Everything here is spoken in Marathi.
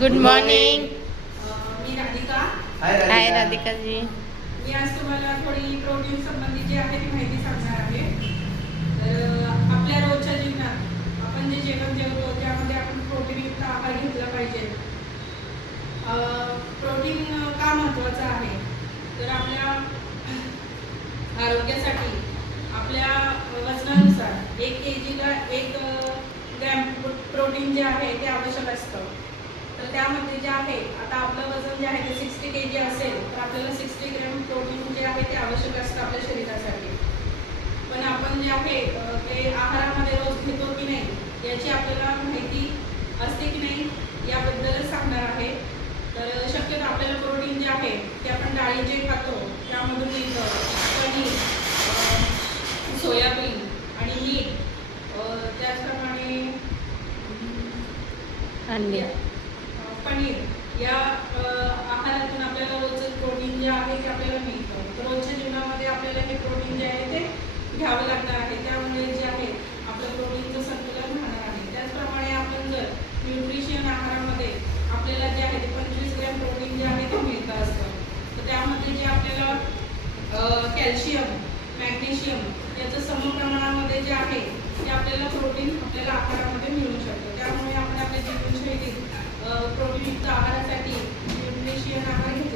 Good morning. मी राधिका. हाय राधिका जी. मी आज तुम्हाला थोडी प्रोटीन संबंधी जी आहे ती माहिती सांगणार आहे. तर आपल्या रोजच्या जीवनात आपण जे जेवण जेवतो त्यामध्ये आपण प्रोटीनयुक्त आहार घेतला पाहिजे. प्रोटीन का महत्त्वाचं आहे तर आपल्या आरोग्यासाठी आपल्या वजनानुसार 1 kgला 1 ग्रॅम प्रोटीन जे आहे ते आवश्यक असतं. तर त्यामध्ये जे आहे आता आपलं वजन जे आहे ते 60 kg असेल तर आपल्याला 60 ग्रॅम प्रोटीन जे आहे ते आवश्यक असतं आपल्या शरीरासाठी. पण आपण जे आहे ते आहारामध्ये रोज घेतो की नाही याची आपल्याला माहिती असते की नाही याबद्दलच सांगणार आहे. तर शक्यतो आपल्याला प्रोटीन जे आहे ते आपण डाळी जे खातो त्यामधून मिळतं. पनीर, सोयाबीन आणि मीठ, त्याचप्रमाणे अंडे, पनीर या आहारातून आपल्याला रोजचं प्रोटीन जे आहे ते आपल्याला मिळतं. तर रोजच्या जीवनामध्ये आपल्याला हे प्रोटीन जे आहे ते घ्यावं लागणार आहे. त्यामुळे जे आहे आपलं प्रोटीनचं संतुलन राहणार आहे. त्याचप्रमाणे आपण जर न्यूट्रिशन आहारामध्ये आपल्याला जे आहे ते 25 ग्रॅम प्रोटीन जे आहे ते मिळतं असतं. तर त्यामध्ये जे आपल्याला कॅल्शियम, मॅग्नेशियम याचं समप्रमाणामध्ये जे आहे ते आपल्याला प्रोटीन आपल्याला आहारामध्ये मिळू शकतं. त्यामुळे आपण आपल्या जीवनशैलीत प्रोटीनयुक्त आहारासाठी न्यूट्रिशियन आहार घेतला